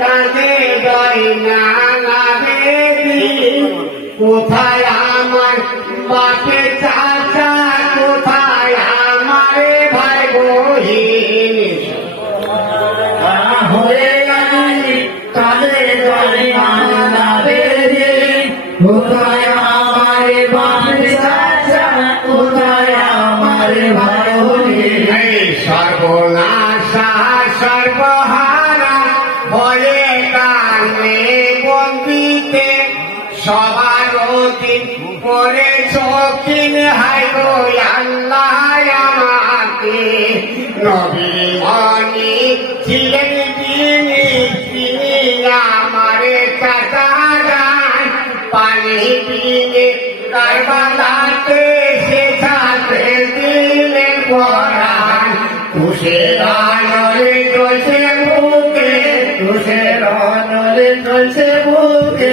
কাঁদে দই না কোথায় আমার বাপে চাচা কোথায় আমারে ভাই বহিন হয়ে গেলি কালে রে কোথায় আমার বাপে চাচা কোথায় আমার ভাই সর্বনাশা সর্বহারা সবার অতীত করে চোখিন হাই গো, আল্লাহ আমাকে। নবী মনি ছিলেন তিনি তিনি আমার যান পানি পিনে কারবালাতে সে ছাত্রে দিলেন পরাণ। তুষের আনলে চলছে বুকে তুষের নলে চলছে বুকে।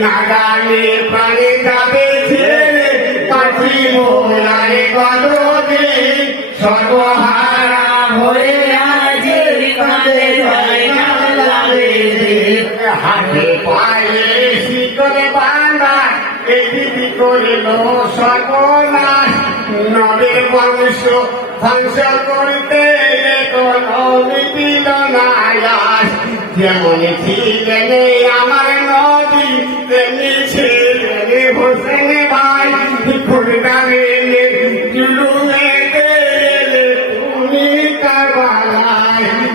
নাগালে। ধ্বংস করতে কোনো মিটিল যেমন ছিলেন আমার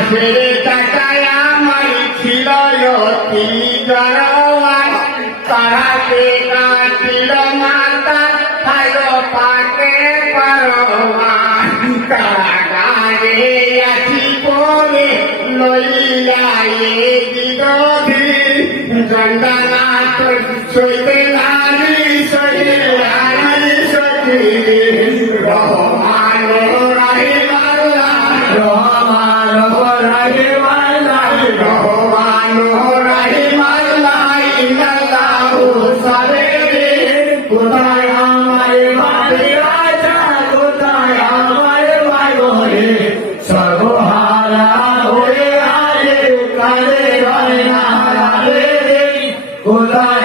ছেড়ে তাকায় আমার ছিল তাহাকে কাটিল মাতা খাইল পাকে পরমান তারা গায়ে আছি পরে লইয়া এ দিদি জন্ডানা সইতে নারী সইতে নারী সইতে Hola.